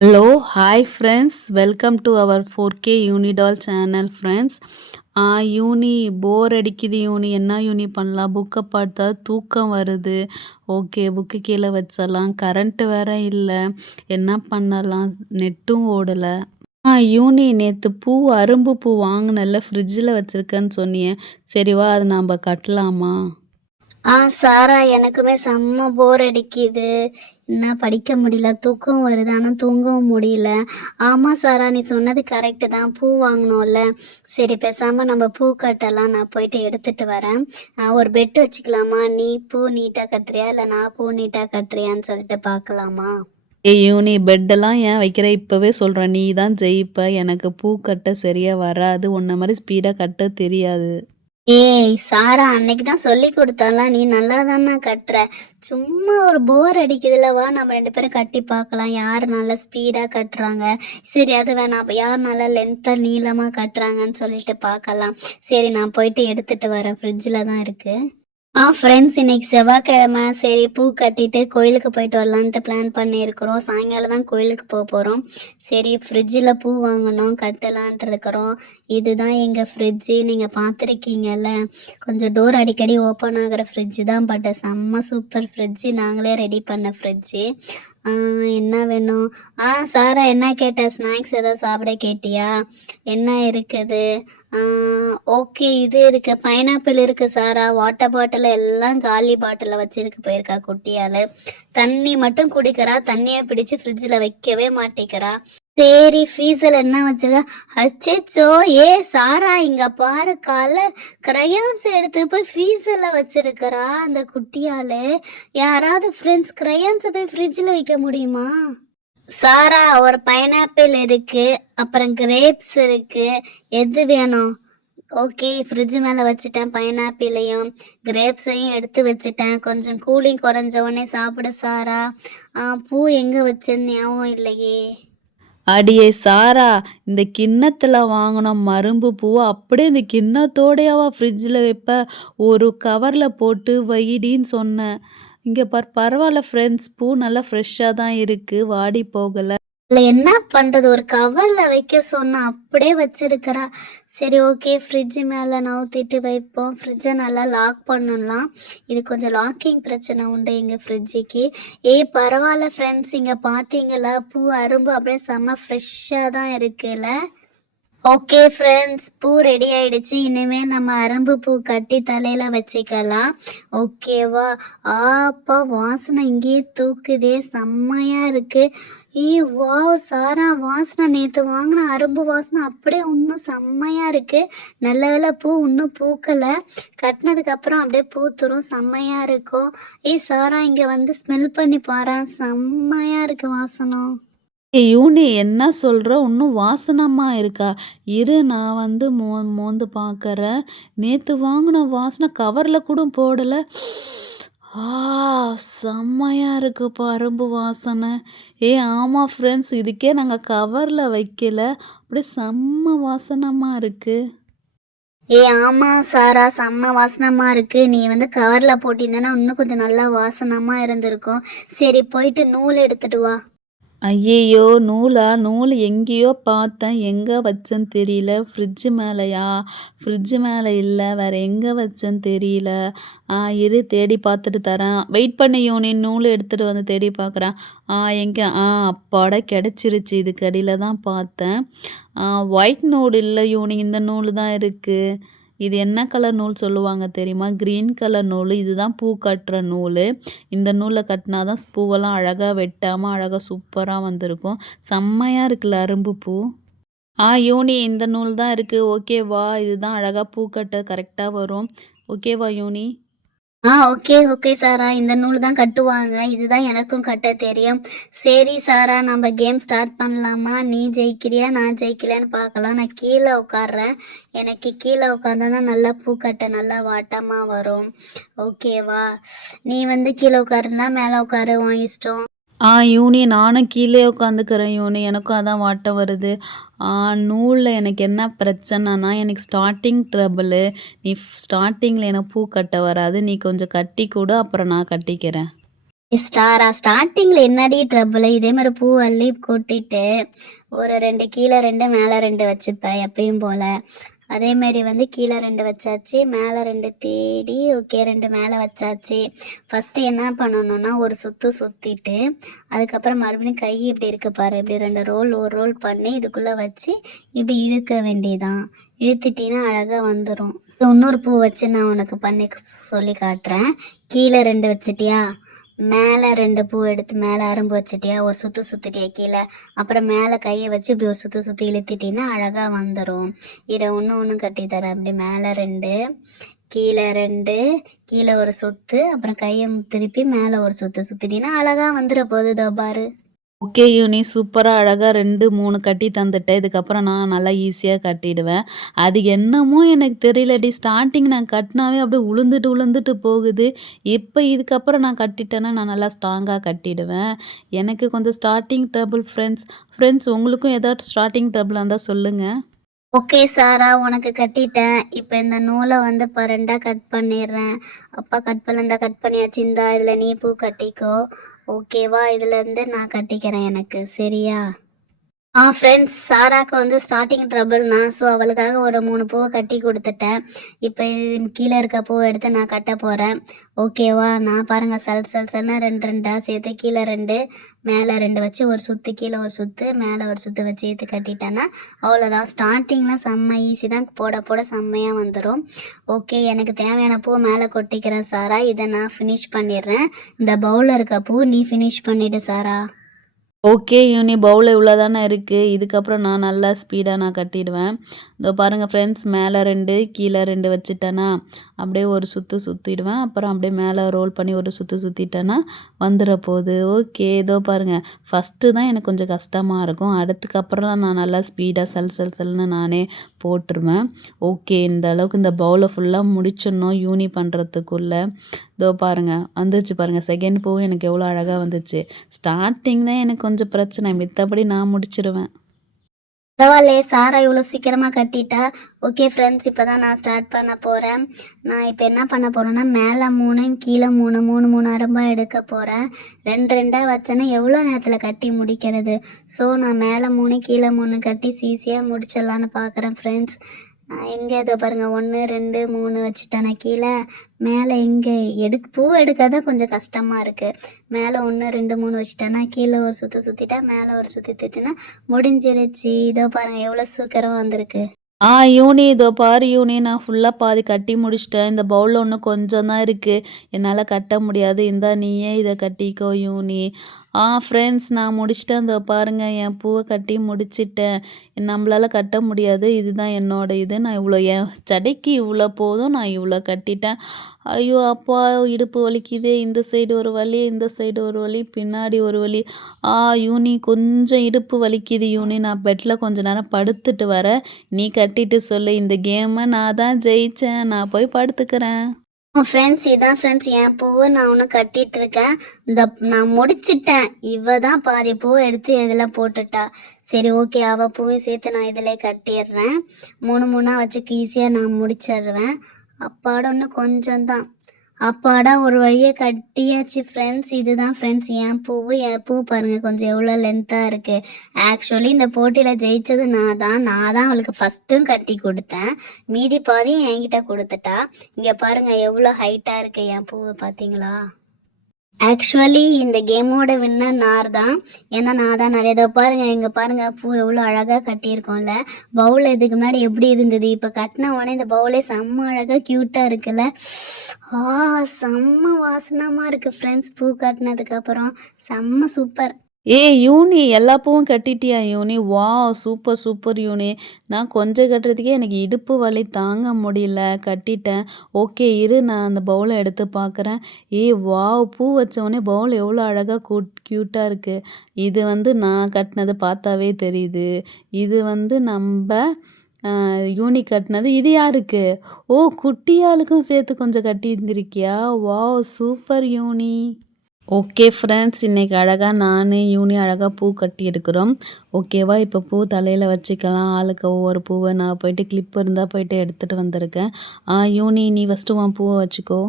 Hello, hi friends. Welcome to our 4K Unidoll channel friends. யூனி போர் அடிக்குது யூனி என்ன யூனி பண்ணலாம் புக்கை பார்த்தா தூக்கம் வருது. ஓகே புக்கு கீழே வச்சிடலாம். கரண்ட்டு வேற இல்லை. என்ன பண்ணலாம், நெட்டும் ஓடலை. யூனி நேற்று அரும்பு பூ வாங்கினல ஃப்ரிட்ஜில் வச்சுருக்கேன்னு சொன்னியே, சரி வா அதை நாம் கட்டலாமா? சாரா, எனக்குமே செம்ம போர் அடிக்குது. என்ன படிக்க முடியல, தூக்கம் வருது, ஆனால் தூங்கவும் முடியல. ஆமாம் சாரா, நீ சொன்னது கரெக்டு தான். பூ வாங்கினோம்ல, சரி பேசாமல் நம்ம பூ கட்டலாம். நான் போயிட்டு எடுத்துகிட்டு வரேன். ஒரு பெட் வச்சுக்கலாமா? நீ பூ நீட்டாக கட்டுறியா இல்லை நான் பூ நீட்டாக கட்டுறியான்னு சொல்லிட்டு பார்க்கலாமா? யூனி பெட்டெல்லாம் ஏன் வைக்கிற, இப்போவே சொல்கிறேன், நீ தான் ஜெயிப்ப. எனக்கு பூ கட்ட சரியாக வராது, உன்ன மாதிரி ஸ்பீடாக கட்ட தெரியாது. ஏய் சாரா, அன்னைக்கு தான் சொல்லி கொடுத்தால, நீ நல்லா தானே கட்டுற. சும்மா ஒரு போர் அடிக்குதுலவா, நம்ம 2 பேரும் கட்டி பார்க்கலாம் யார் நல்லா ஸ்பீடாக கட்டுறாங்க. சரி அது வேணாம், அப்போ யார் நல்லா லென்த்தாக நீளமாக கட்டுறாங்கன்னு சொல்லிட்டு பார்க்கலாம். சரி நான் போயிட்டு எடுத்துகிட்டு வரேன், ஃப்ரிட்ஜில் தான் இருக்குது. ஃப்ரெண்ட்ஸ், இன்னைக்கு செவ்வாய்க்கிழமை. சரி பூ கட்டிட்டு கோயிலுக்கு போயிட்டு வரலான்ட்டு பிளான் பண்ணியிருக்கிறோம். சாயங்காலம் தான் கோயிலுக்கு போக போகிறோம். சரி ஃப்ரிட்ஜில் பூ வாங்கணும், கட்டலான்ட்டு இருக்கிறோம். இதுதான் எங்கள் ஃப்ரிட்ஜு, நீங்கள் பார்த்துருக்கீங்கல்ல. கொஞ்சம் டோர் அடிக்கடி ஓப்பன் ஆகிற ஃப்ரிட்ஜு தான், பட் செம்ம சூப்பர் ஃப்ரிட்ஜு. நாங்களே ரெடி பண்ண ஃப்ரிட்ஜு. என்ன வேணும்? சாரா, என்ன கேட்ட? ஸ்நாக்ஸ் எதாவது சாப்பிட கேட்டியா? என்ன இருக்குது? ஓகே, இது இருக்குது, பைனாப்பிள் இருக்குது சாரா. வாட்டர் பாட்டில் எல்லாம் காலி பாட்டிலில் வச்சுருக்கு போயிருக்கா குட்டியால். தண்ணி மட்டும் குடிக்கிறா, தண்ணியை பிடிச்சி ஃப்ரிட்ஜில் வைக்கவே மாட்டேங்கிறா. சரி ஃபீஸில் என்ன வச்சுருக்கா? அச்சோ, ஏ சாரா, இங்கே பாரு, கலர் கிரையான்ஸ் எடுத்து போய் ஃபீஸில் வச்சிருக்கிறா அந்த குட்டியால். யாராவது ஃப்ரெண்ட்ஸ் கிரையான்ஸை போய் ஃப்ரிட்ஜில் வைக்க முடியுமா? சாரா, ஒரு பைனாப்பிள் இருக்கு, அப்புறம் கிரேப்ஸ் இருக்கு, எது வேணும்? ஓகே, ஃப்ரிட்ஜ் மேலே வச்சுட்டேன். பைனாப்பிளையும் கிரேப்ஸையும் எடுத்து வச்சுட்டேன். கொஞ்சம் கூலிங் குறைஞ்ச உடனே சாப்பிட சாரா. பூ எங்கே வச்சேன்னு ஞாபகம் இல்லையே. அடியே சாரா, இந்த கிண்ணத்தில் வாங்கின மரும்பு பூவை அப்படியே இந்த கிண்ணத்தோடையாவா ஃப்ரிட்ஜில் வைப்ப? ஒரு கவரில் போட்டு வைடின்னு சொன்னேன். இங்கே பரவாயில்ல ஃப்ரெண்ட்ஸ், பூ நல்லா ஃப்ரெஷ்ஷாக தான் இருக்குது, வாடி போகலை. இல்லை என்ன பண்ணுறது, ஒரு கவரில் வைக்க சொன்னால் அப்படியே வச்சிருக்கிறா. சரி ஓகே, ஃப்ரிட்ஜு மேலே நவுத்திட்டு வைப்போம். ஃப்ரிட்ஜை நல்லா லாக் பண்ணலாம். இது கொஞ்சம் லாக்கிங் பிரச்சனை உண்டு எங்கள் ஃப்ரிட்ஜுக்கு. பரவாயில்ல ஃப்ரெண்ட்ஸ், இங்கே பார்த்தீங்களா பூ அரும்பு அப்படியே செம்ம ஃப்ரெஷ்ஷாக தான் இருக்குல்ல. ஓகே ஃப்ரெண்ட்ஸ், பூ ரெடி ஆயிடுச்சு. இனிமேல் நம்ம அரும்பு பூ கட்டி தலையில் வச்சுக்கலாம். ஓகேவா? ஆப்பா, வாசனை இங்கேயே தூக்குதே, செம்மையாக இருக்குது. வாவ் சாரா, வாசனை நேற்று வாங்கின அரும்பு வாசனை அப்படியே இன்னும் செம்மையாக இருக்குது. நல்ல வேளை பூ இன்னும் பூக்கலை, கட்டினதுக்கப்புறம் அப்படியே பூத்துரும், செம்மையாக இருக்கும். சாரா, இங்கே வந்து ஸ்மெல் பண்ணி பாரு, செம்மையாக இருக்குது வாசனம். யூனி என்ன சொல்கிற, இன்னும் வாசனமா இருக்கா? இரு நான் வந்து மோந்து பார்க்குறேன். நேற்று வாங்கின வாசனை கவரில் கூட போடலை. ஆ, செம்மையாக இருக்கு பரும்பு வாசனை. ஆமாம் ஃப்ரெண்ட்ஸ், இதுக்கே நாங்கள் கவரில் வைக்கல, அப்படியே செம்ம வாசனமாக இருக்குது. ஆமாம் சாரா, செம்ம வாசனமாக இருக்குது. நீ வந்து கவரில் போட்டிருந்தேன்னா இன்னும் கொஞ்சம் நல்லா வாசனமாக இருந்திருக்கும். சரி போயிட்டு நூல் எடுத்துட்டு வா. ஐயையோ! நூல் எங்கேயோ பார்த்தேன், எங்கே வச்சேன்னு தெரியல. ஃப்ரிட்ஜு மேலேயா? ஃப்ரிட்ஜு மேலே இல்லை, வேறு எங்கே வச்சேன்னு தெரியல. இரு தேடி பார்த்துட்டு தரேன். வெயிட் பண்ணு யூனி, நூல் எடுத்துகிட்டு வந்து தேடி பார்க்குறேன். எங்கே? அப்பாடா கிடச்சிருச்சு. இதுக்கு அடியில் தான் பார்த்தேன். ஒயிட் நூல் இல்லை யூனி, இந்த நூல் தான் இருக்குது. இது என்ன கலர் நூல் சொல்லுவாங்க தெரியுமா? க்ரீன் கலர் நூல். இதுதான் பூ கட்டுற நூல். இந்த நூலில் கட்டினா தான் பூவெல்லாம் அழகாக வெட்டாமல் அழகாக சூப்பராக வந்திருக்கும். செம்மையாக இருக்குல்ல அரும்பு பூ. யூனி, இந்த நூல் தான் இருக்குது. ஓகேவா? இதுதான் அழகாக பூ கட்ட கரெக்டாக வரும். ஓகேவா யூனி? ஓகே ஓகே சாரா, இந்த நூல் தான் கட்டுவாங்க, இதுதான் எனக்கும் கட்ட தெரியும். சரி சாரா, நம்ம கேம் ஸ்டார்ட் பண்ணலாமா? நீ ஜெயிக்கிறியா நான் ஜெயிக்கலையான்னு பார்க்கலாம். நான் கீழே உட்காடுறேன். எனக்கு கீழே உட்காந்தா தான் நல்லா பூக்கட்டை நல்லா வாட்டமாக வரும். ஓகேவா? நீ வந்து கீழே உட்காருனா மேலே உட்காரு, உன் இஷ்டம். யூனி, நானும் கீழே உட்காந்துக்கிறேன் யூனி, எனக்கும் அதான் வாட்டம் வருது. நூலில் எனக்கு என்ன பிரச்சனைனா, எனக்கு ஸ்டார்டிங் ட்ரபிளு. நீ ஸ்டார்டிங்கில் எனக்கு பூ கட்ட வராது, நீ கொஞ்சம் கட்டி கொடு, அப்புறம் நான் கட்டிக்கிறேன். ஸ்டார்டிங்ல என்னடி ட்ரபிள்? இதே மாதிரி பூ அள்ளி கொட்டிட்டு ஒரு 2 கீழே 2 மேலே 2 வச்சுப்பேன் எப்பயும் போல. அதே மாதிரி வந்து கீழே 2 வச்சாச்சு, மேலே 2 தேடி ஓகே 2 மேலே வச்சாச்சு. ஃபஸ்ட்டு என்ன பண்ணணும்னா ஒரு சுற்று சுற்றிட்டு அதுக்கப்புறம் மறுபடியும் கை இப்படி இருக்கு பாரு, இப்படி 2 ரோல் ஒரு ரோல் பண்ணி இதுக்குள்ளே வச்சு இப்படி இழுக்க வேண்டியதான். இழுத்துட்டின்னா அழகாக வந்துடும். இன்னொரு பூ வச்சு நான் உனக்கு பண்ணி சொல்லி காட்டுறேன். கீழே 2 வச்சிட்டியா, மேலே 2 பூ எடுத்து மேலே அரும்பு வச்சிட்டியா, ஒரு சுற்று சுற்றிட்டியா கீழே, அப்புறம் மேலே கையை வச்சு இப்படி ஒரு சுற்று சுற்றி இழுத்திட்டின்னா அழகாக வந்துடும். இதை ஒன்று கட்டித்தரேன். அப்படி மேலே 2 கீழே 2 கீழே ஒரு சுற்று, அப்புறம் கையை திருப்பி மேலே ஒரு சுற்று சுற்றிட்டின்னா அழகாக வந்துட போகுது. இதோ பாரு. ஓகே யூனி, சூப்பராக அழகாக 2, 3 கட்டி தந்துட்டேன். இதுக்கப்புறம் நான் நல்லா ஈஸியாக கட்டிடுவேன். அது என்னமோ எனக்கு தெரியலடி, ஸ்டார்டிங் நான் கட்டினாவே அப்படியே உளுந்துட்டு போகுது. இப்போ இதுக்கப்புறம் நான் கட்டிட்டேன்னா நான் நல்லா ஸ்ட்ராங்காக கட்டிடுவேன். எனக்கு கொஞ்சம் ஸ்டார்டிங் ட்ரபிள் ஃப்ரெண்ட்ஸ் உங்களுக்கும் ஏதாவது ஸ்டார்டிங் ட்ரபிளாக இருந்தால் சொல்லுங்கள். ஓகே சாரா, உனக்கு கட்டிட்டேன். இப்போ இந்த நூலை வந்து இப்போ 2 கட் பண்ணிடுறேன். அப்பா கட் பண்ண கட் பண்ணியாச்சு. இந்தா இதில் நீ பூ கட்டிக்கோ. ஓகேவா? இதுலேருந்து நான் கட்டிக்கிறேன் எனக்கு, சரியா? ஃப்ரெண்ட்ஸ், சாராக்கு வந்து ஸ்டார்டிங் ட்ரபிள்னா, ஸோ அவளுக்காக ஒரு 3 பூவை கட்டி கொடுத்துட்டேன். இப்போ இது கீழே இருக்க பூவை எடுத்து நான் கட்ட போகிறேன். ஓகேவா? நான் பாருங்கள் சல்னு 2 சேர்த்து கீழே 2 மேலே 2 வச்சு ஒரு சுற்று, கீழே ஒரு சுற்று, மேலே ஒரு சுற்று வச்சு ஏற்று கட்டிட்டேன்னா அவ்வளோதான். ஸ்டார்டிங்கில் செம்ம ஈஸி தான், போட செம்மையாக வந்துடும். ஓகே, எனக்கு தேவையான பூவை மேலே கொட்டிக்கிறேன் சாரா. இதை நான் ஃபினிஷ் பண்ணிடுறேன். இந்த பவுலில் இருக்க பூ நீ ஃபினிஷ் பண்ணிவிடு சாரா. ஓகே யூனி, பவுல் இவ்வளோ தானே இருக்குது. இதுக்கப்புறம் நான் நல்லா ஸ்பீடாக நான் கட்டிடுவேன். இதோ பாருங்கள் ஃப்ரெண்ட்ஸ், மேலே 2 கீழே 2 வச்சுட்டேன்னா அப்படியே ஒரு சுற்று சுற்றிடுவேன். அப்புறம் அப்படியே மேலே ரோல் பண்ணி ஒரு சுற்று சுற்றிட்டேன்னா வந்துட போகுது. ஓகே, இதோ பாருங்கள், ஃபஸ்ட்டு தான் எனக்கு கொஞ்சம் கஷ்டமாக இருக்கும். அடுத்துக்கப்புறம் நான் நல்லா ஸ்பீடாக சல்னு நானே போட்டுருவேன். ஓகே, இந்த அளவுக்கு இந்த பவுலை ஃபுல்லாக முடிச்சிடணும் யூனி பண்ணுறதுக்குள்ளே. இதோ பாருங்கள் வந்துச்சு பாருங்கள், செகண்ட் பூவும் எனக்கு எவ்வளோ அழகாக வந்துச்சு. ஸ்டார்டிங் தான் எனக்கு கொஞ்சம் பிரச்சனை, மித்தபடி நான் முடிச்சிடுவேன். பரவாயில்லையே, சாரா இவ்வளோ சீக்கிரமாக கட்டிட்டா. ஓகே ஃப்ரெண்ட்ஸ், இப்போ தான் நான் ஸ்டார்ட் பண்ண போகிறேன். நான் இப்போ என்ன பண்ண போகிறேன்னா மேலே 3 கீழே 3 அரும்பாக எடுக்க போகிறேன். 2 வச்சேன்னா எவ்வளோ நேரத்தில் கட்டி முடிக்கிறது? ஸோ நான் மேலே 3 கீழே 3 கட்டி ஈஸியாக முடிச்சிடலான்னு பார்க்குறேன் ஃப்ரெண்ட்ஸ். எங்கே இதோ பாருங்கள் 1 2 3 வச்சுட்டேன்னா கீழே, மேலே இங்கே பூ எடுக்க தான் கொஞ்சம் கஷ்டமாக இருக்குது. மேலே 1 2 3 வச்சுட்டேன்னா கீழே ஒரு சுற்று சுற்றிட்டா மேலே ஒரு சுற்றி திட்டுனா முடிஞ்சிருச்சு. இதோ பாருங்கள் எவ்வளோ சீக்கிரம் வந்திருக்கு. யூனி, இதோ பாரு யூனி, நான் ஃபுல்லாக பாதி கட்டி முடிச்சிட்டேன். இந்த பவுலில் இன்னும் கொஞ்சம் தான் இருக்குது, என்னால் கட்ட முடியாது. இந்தா நீயே இதை கட்டிக்கோ யூனி. ஃப்ரெண்ட்ஸ், நான் முடிச்சிட்டேன். இதோ பாருங்கள், என் பூவை கட்டி முடிச்சிட்டேன். நம்மளால் கட்ட முடியாது, இதுதான் என்னோட இது. நான் இவ்வளோ என் சடைக்கு இவ்வளோ போதும், நான் இவ்வளோ கட்டிட்டேன். ஐயோ அப்பா, இடுப்பு வலிக்குதே. இந்த சைடு ஒரு வலி, இந்த சைடு ஒரு வலி, பின்னாடி ஒரு வலி. யூனி, கொஞ்சம் இடுப்பு வலிக்குது யூனி. நான் பெட்டில் கொஞ்ச நேரம் படுத்துட்டு வரேன். நீ கட்டிட்டு சொல்லு. இந்த கேமை நான் தான் ஜெயித்தேன். நான் போய் படுத்துக்கிறேன். ஃப்ரெண்ட்ஸ், இதான் ஃப்ரெண்ட்ஸ் என் பூவை நான் ஒன்று கட்டிகிட்டு இருக்கேன். நான் முடிச்சிட்டேன். இவ தான் பாதி பூவை எடுத்து இதில் போட்டுட்டா. சரி ஓகே, அவள் பூவையும் சேர்த்து நான் இதில் கட்டிடுறேன். 3 வச்சு ஈஸியாக நான் முடிச்சிடுவேன். அப்பாட இன்னும் கொஞ்சம் தான். அப்பாடா, ஒரு வழியை கட்டியாச்சு ஃப்ரெண்ட்ஸ். இதுதான் ஃப்ரெண்ட்ஸ் என் பூ பாருங்கள் கொஞ்சம் எவ்வளோ லென்த்தாக இருக்குது. ஆக்சுவலி இந்த போட்டியில் ஜெயித்தது நான் தான் அவளுக்கு ஃபஸ்ட்டும் கட்டி கொடுத்தேன். மீதி பாதியும் என்கிட்ட கொடுத்துட்டா. இங்கே பாருங்கள் எவ்வளோ ஹைட்டாக இருக்குது என் பூ, பார்த்தீங்களா? ஆக்சுவலி இந்த கேமோட வின்னர் நான் தான். ஏன்னா நான் தான் நிறைய இதை பாருங்கள், இங்கே பாருங்கள் பூ எவ்வளோ அழகாக கட்டியிருக்கோம்ல. பவுல் இதுக்கு முன்னாடி எப்படி இருந்தது, இப்போ கட்டின உடனே இந்த பவுலே செம்ம அழகாக க்யூட்டாக இருக்குல்ல. செம்ம வாசனமாக இருக்குது ஃப்ரெண்ட்ஸ். பூ கட்டினதுக்கப்புறம் செம்ம சூப்பர். யூனி, எல்லா பூவும் கட்டிட்டியா யூனி? சூப்பர் யூனி. நான் கொஞ்சம் கட்டுறதுக்கே எனக்கு இடுப்பு வலி தாங்க முடியல, கட்டிட்டேன். ஓகே இரு, நான் அந்த பவுலை எடுத்து பார்க்குறேன். பூ வச்சோடனே பவுல் எவ்வளோ அழகாக க்யூட்டாக இருக்குது. இது வந்து நான் கட்டினது பார்த்தாவே தெரியுது. இது வந்து நம்ம யூனி கட்டினது. இது யாருக்கு? குட்டியாளுக்கும் சேர்த்து கொஞ்சம் கட்டி இருந்திருக்கியா? சூப்பர் யூனி. ஓகே ஃப்ரெண்ட்ஸ், இன்றைக்கி அழகாக நான் யூனி அழகாக பூ கட்டி எடுக்கிறோம். ஓகேவா? இப்போ பூ தலையில் வச்சுக்கலாம். ஆளுக்கு ஒவ்வொரு பூவை நான் போயிட்டு கிளிப் இருந்தால் போயிட்டு எடுத்துகிட்டு வந்திருக்கேன். யூனி, நீ ஃபஸ்ட்டு உன் பூவை வச்சுக்கோ.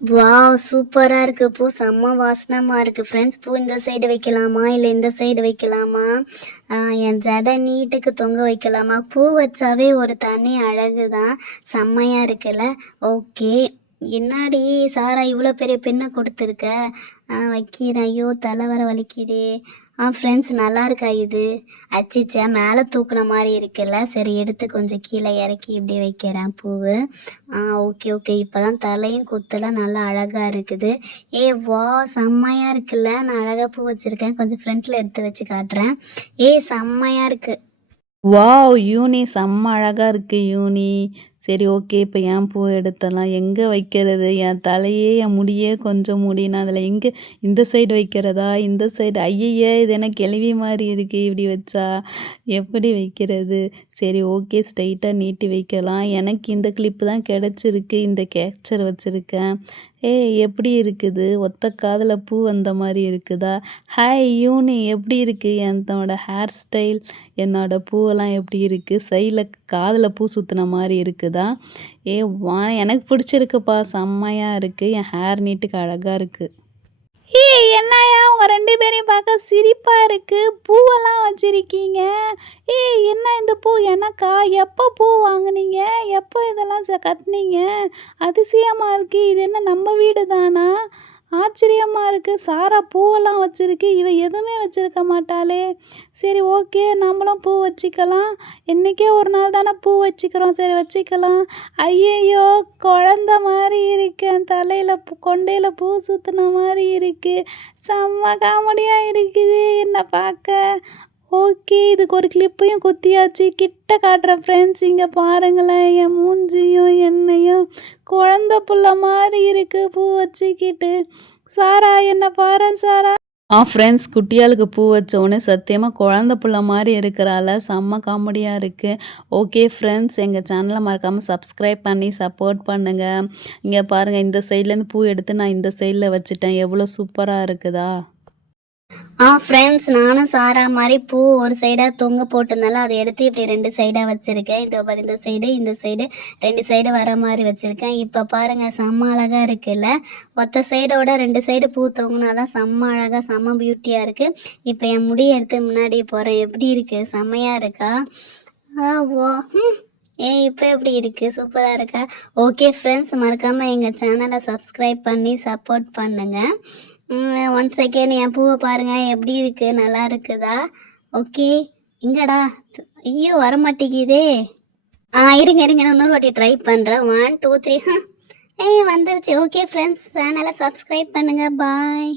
வாவ்! சூப்பரா இருக்கு. பூ செம்ம வாசனமா இருக்கு ஃப்ரெண்ட்ஸ். பூ இந்த சைடு வைக்கலாமா? இல்ல இந்த சைடு வைக்கலாமா? அ என் ஜடை நீட்டுக்கு தொங்க வைக்கலாமா? பூ வச்சாவே ஒரு தனி அழகு தான். செம்மையா இருக்குல்ல? ஓகே. என்னாடி சாரா இவ்வளோ பெரிய பின்ன குடுத்துருக்க? வைக்கிறேன். ஐயோ! தலை வேற வலிக்குதே! ஃப்ரெண்ட்ஸ் நல்லா இருக்கா இது? அச்சச்சே! மேலே தூக்குன மாரி இருக்குல்ல? சரி எடுத்து கொஞ்சம் கீழே இறக்கி இப்படி வைக்கிறேன் பூவு. Okay, okay. இப்போ தான் தலையும் குத்தல நல்லா அழகா இருக்குது. செம்மையா இருக்குல்ல! நான் அழகா பூ வச்சிருக்கேன். கொஞ்சம் ஃப்ரண்ட்ல எடுத்து வச்சு காட்டுறேன். செம்மையா இருக்கு. வாவ்! யூனி செம்ம அழகா இருக்கு யூனி. சரி ஓகே. இப்போ என் பூ எடுத்தலாம். எங்கே வைக்கிறது? என் தலையே, என் முடியே கொஞ்சம் முடி. நான் அதில எங்கே இந்த சைடு வைக்கிறதா? இந்த சைடு ஐயய்ய! இது என்ன கிழவி மாரி இருக்கு. இப்படி வச்சா எப்படி வைக்கிறது? சரி ஓகே. ஸ்ட்ரெயிட்டா நீட்டி வைக்கலாம். எனக்கு இந்த கிளிப்பு தான் கிடச்சிருக்கு. இந்த கேப்சர் வச்சுருக்கேன். எப்படி இருக்குது? ஒத்த காதுல பூ வந்த மாரி இருக்குதா? ஹாய் யூனி எப்படி இருக்கு? என்னோட ஹேர் ஸ்டைல், என்னோட பூவெல்லாம் எப்படி இருக்கு? சைடில் காதில் பூ சுற்றின மாதிரி இருக்குதா? வா எனக்கு பிடிச்சிருக்குப்பா. செம்மையா இருக்கு. என் ஹேர் நீட்டுக்கு அழகா இருக்கு. என்னய்யா உங்க 2 பேரையும் பார்க்க சிரிப்பா இருக்கு. பூவெல்லாம் வச்சிருக்கீங்க. என்ன இந்த பூ எனக்கா? எப்போ பூ வாங்குனீங்க? எப்போ இதெல்லாம் கட்டுனீங்க? அதிசயமா இருக்கு. இது என்ன நம்ம வீடு தானா? ஆச்சரியமா இருக்கு. சாரா பூவெல்லாம் வச்சிருக்கு. இவ எதுவுமே வச்சிருக்க மாட்டாளே! சரி ஓகே. நம்மளும் பூ வச்சுக்கலாம். என்னைக்கே ஒரு நாள் தானே பூ வச்சுக்கிறோம். சரி வச்சுக்கலாம். ஐயையோ! குழந்த மாரி இருக்கு. என் தலையில கொண்டையில பூ சுத்துன மாரி இருக்கு. செம்ம காமெடியா இருக்குது என்ன பார்க்க. ஓகே. இதுக்கு ஒரு கிளிப்பையும் குத்தியாச்சு. கிட்ட காட்டுறேன் ஃப்ரெண்ட்ஸ். இங்கே பாருங்களேன். என் மூஞ்சியும் என்னையும் குழந்த புள்ள மாதிரி இருக்கு பூ வச்சுக்கிட்டு. சாரா என்ன பாரேன் சாரா. ஃப்ரெண்ட்ஸ் குட்டியாளுக்கு பூ வச்ச உடனே சத்தியமாக குழந்த புள்ள மாதிரி இருக்கிறால. செம்ம காமெடியாக இருக்குது. ஓகே ஃப்ரெண்ட்ஸ், எங்கள் சேனலை மறக்காமல் சப்ஸ்கிரைப் பண்ணி சப்போர்ட் பண்ணுங்கள். இங்கே பாருங்கள், இந்த சைட்லேருந்து பூ எடுத்து நான் இந்த சைடில் வச்சுட்டேன். எவ்வளோ சூப்பராக இருக்குதா? ஃப்ரெண்ட்ஸ், நானும் சாரா மாதிரி பூ ஒரு சைடாக தொங்க போட்டிருந்தால அதை எடுத்து இப்படி 2 சைடாக வச்சுருக்கேன். இதோ பாரு, இந்த சைடு இந்த சைடு 2 சைடு வர மாதிரி வச்சுருக்கேன். இப்போ பாருங்கள், செம்ம அழகாக இருக்குல்ல? ஒத்த சைடோட 2 சைடு பூ தொங்குனா தான் செம்ம அழகாக செம்ம பியூட்டியாக இருக்குது. இப்போ என் முடியை எடுத்து முன்னாடி போகிறேன். எப்படி இருக்குது? செம்மையாக இருக்கா? ஓ இப்போ எப்படி இருக்குது? சூப்பராக இருக்கா? ஓகே ஃப்ரெண்ட்ஸ், மறக்காமல் எங்கள் சேனலை சப்ஸ்கிரைப் பண்ணி சப்போர்ட் பண்ணுங்கள். ஒன்ஸ் அகெயின் என் பூவை பாருங்கள் எப்படி இருக்குது? நல்லா இருக்குதா? ஓகே. எங்கடா? ஐயோ வரமாட்டேங்குதே. இருங்க இருங்க, நான் இன்னொரு வாட்டி ட்ரை பண்ணுறேன். 1 2 3 வந்துருச்சு. ஓகே ஃப்ரெண்ட்ஸ், சேனலை சப்ஸ்கிரைப் பண்ணுங்கள். பாய்.